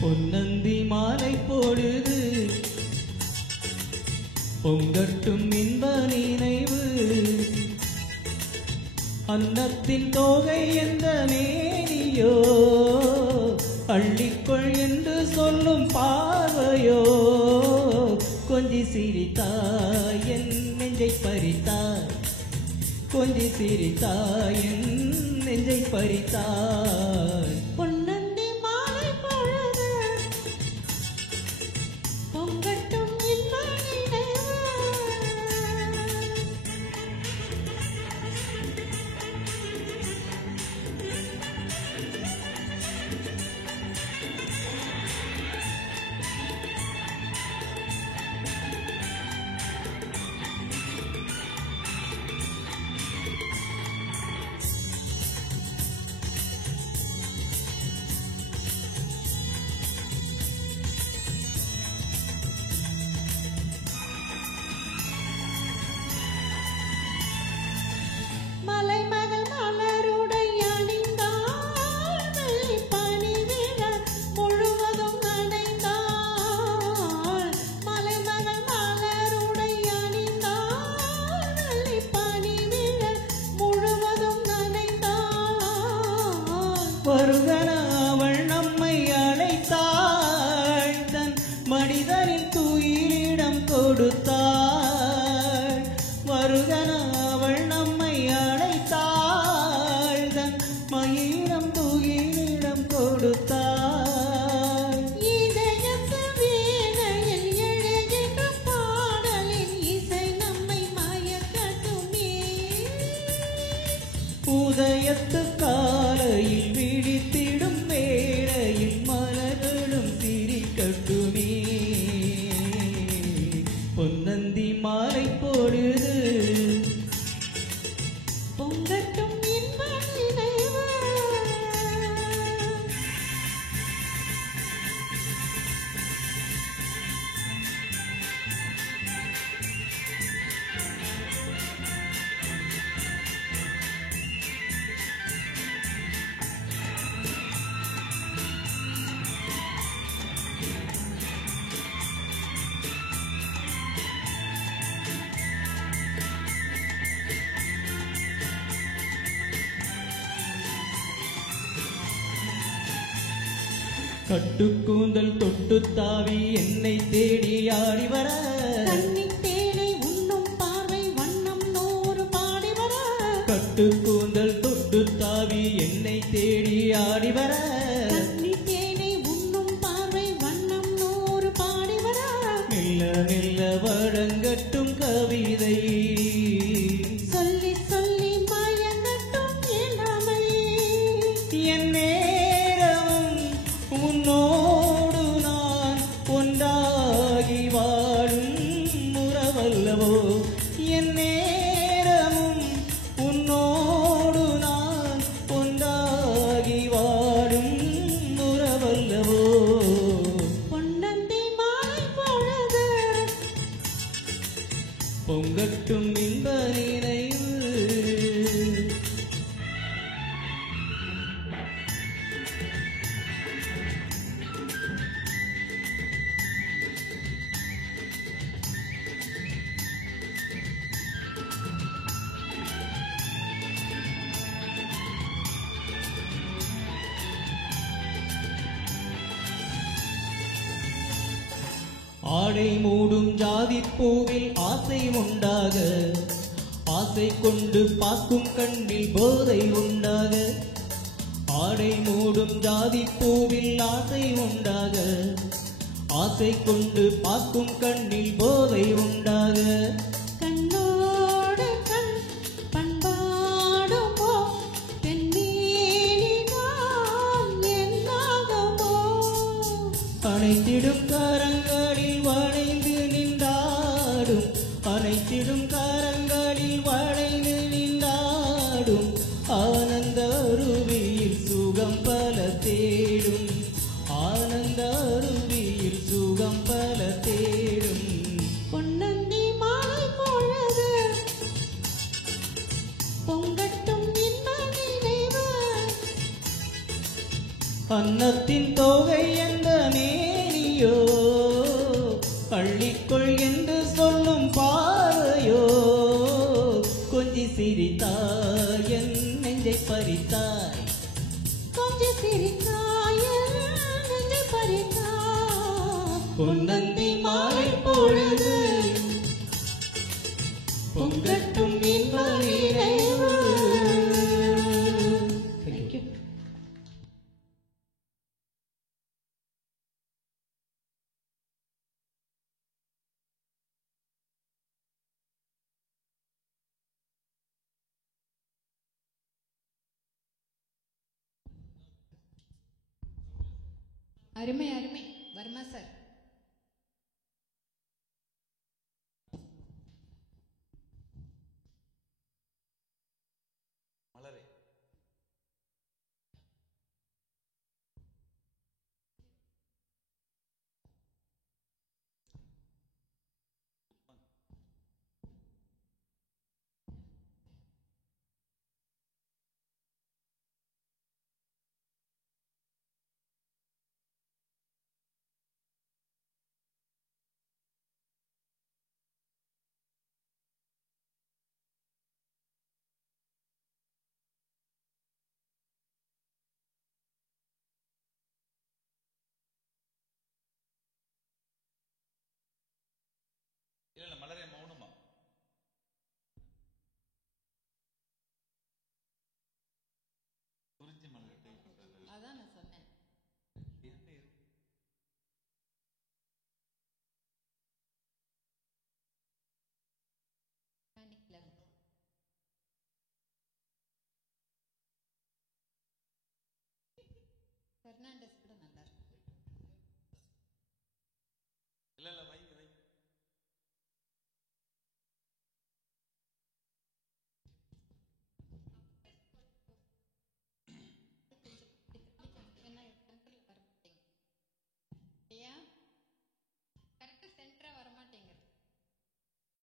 பொன்னந்தி மாலை பொழுது பொங்கட்டும் இன்ப நினைவு அன்னத்தின் தோகை எந்த மேனியோ அள்ளிக்கொள் என்று சொல்லும் பார்வையோ கொஞ்சி சிரித்தாய் என் நெஞ்சை பறித்தாய் கொஞ்சி சிரித்தாய் என் நெஞ்சை பறித்தாய் பொன்னந்தி மாலை பொழுது பொங்கட்டும் இன்ப நினைவு மலைமகள் மலருடை அணிந்தாள் வெள்ளி பனி விழ முழுவதும் நனைந்தாள் மலைமகள் மலருடை அணிந்தாள் வெள்ளி பனி விழ முழுவதும் நனைந்தாள் வருகன அவள் நம்மை அழைத்தாள் தன் மனிதனின் துயிலிடம் கொடுத்தாள் வருகன அவள் நம்மை அழைத்தாள் தன் மயிலம் துயிலிடம் கொடுத்தாள் இதயத்து வீணையில் எழுகின்ற பாடலின் இசை நம்மை மயக்கட்டுமே உதயத்து காலையில் விழித்திடும் வேளையில் மலர்களும் சிரிக்கட்டுமே பொன்னந்தி மாலை பொழுது பொங்கட்டும் இன்ப நினைவு கட்டுக்கூந்தல் தொட்டு தாவி என்னை தேடி ஆடி வர கண்ணின் தேனை உண்ணும் பார்வை வண்ணம் நூறு பாடி வர கட்டுக்கூந்தல் தொட்டு தாவி என்னை தேடி ஆடி வர கண்ணின் தேனை உண்ணும் பார்வை வண்ணம் நூறு பாடி வர மெல்ல மெல்ல வழங்கட்டும் கவிதை சொல்லி சொல்லி மயங்கட்டும் இளமை என் நேரமும் உன்னோடு நான் ஒன்றாகி வாழும் உறவல்லவோ என் நேரமும் உன்னோடு நான் ஒன்றாகி வாழும் உறவல்லவோ பொன்னந்தி மாலை பொழுது பொங்கட்டும் இன்ப நினைவு ஆடை மூடும் ஜாதிப் பூவில் ஆசை உண்டாக ஆசை கொண்டு பார்க்கும் கண்ணில் போதை உண்டாக ஆடை மூடும் ஜாதிப் பூவில் ஆசை உண்டாக ஆசை கொண்டு பார்க்கும் கண்ணில் போதை உண்டாக கண்ணோடு கண் பண்பாடுமோ பெண்ணீனிதான் என்னாகுமோ அனைத்திடும் கரங்களில் வளைந்து நின்றாடும் அனைத்திடும் கரங்களில் வளைந்து நின்றாடும் ஆனந்த அருவியில் சுகம் பல தேடும் ஆனந்த அருவியில் சுகம் பல தேடும் பொன்னந்தி மாலை அள்ளிக்கொள் என்று சொல்லும் பாறையோ கொஞ்சி சிரித்தாய் என் நெஞ்சை பறித்தாய் கொஞ்சம் சிரித்தாய் நெஞ்சை பறித்தாய் பொன்னந்தி மாலை பொழுது பொங்கட்டும் இன்ப நிறைவு. Thank you. அருமை அருமை வர்மா சார். மலரே இல்ல மலரே மௌனமா குறிஞ்சி மலர் டைப் பண்றது அதான் நான் சொன்னேன். பெர்னாண்டஸ்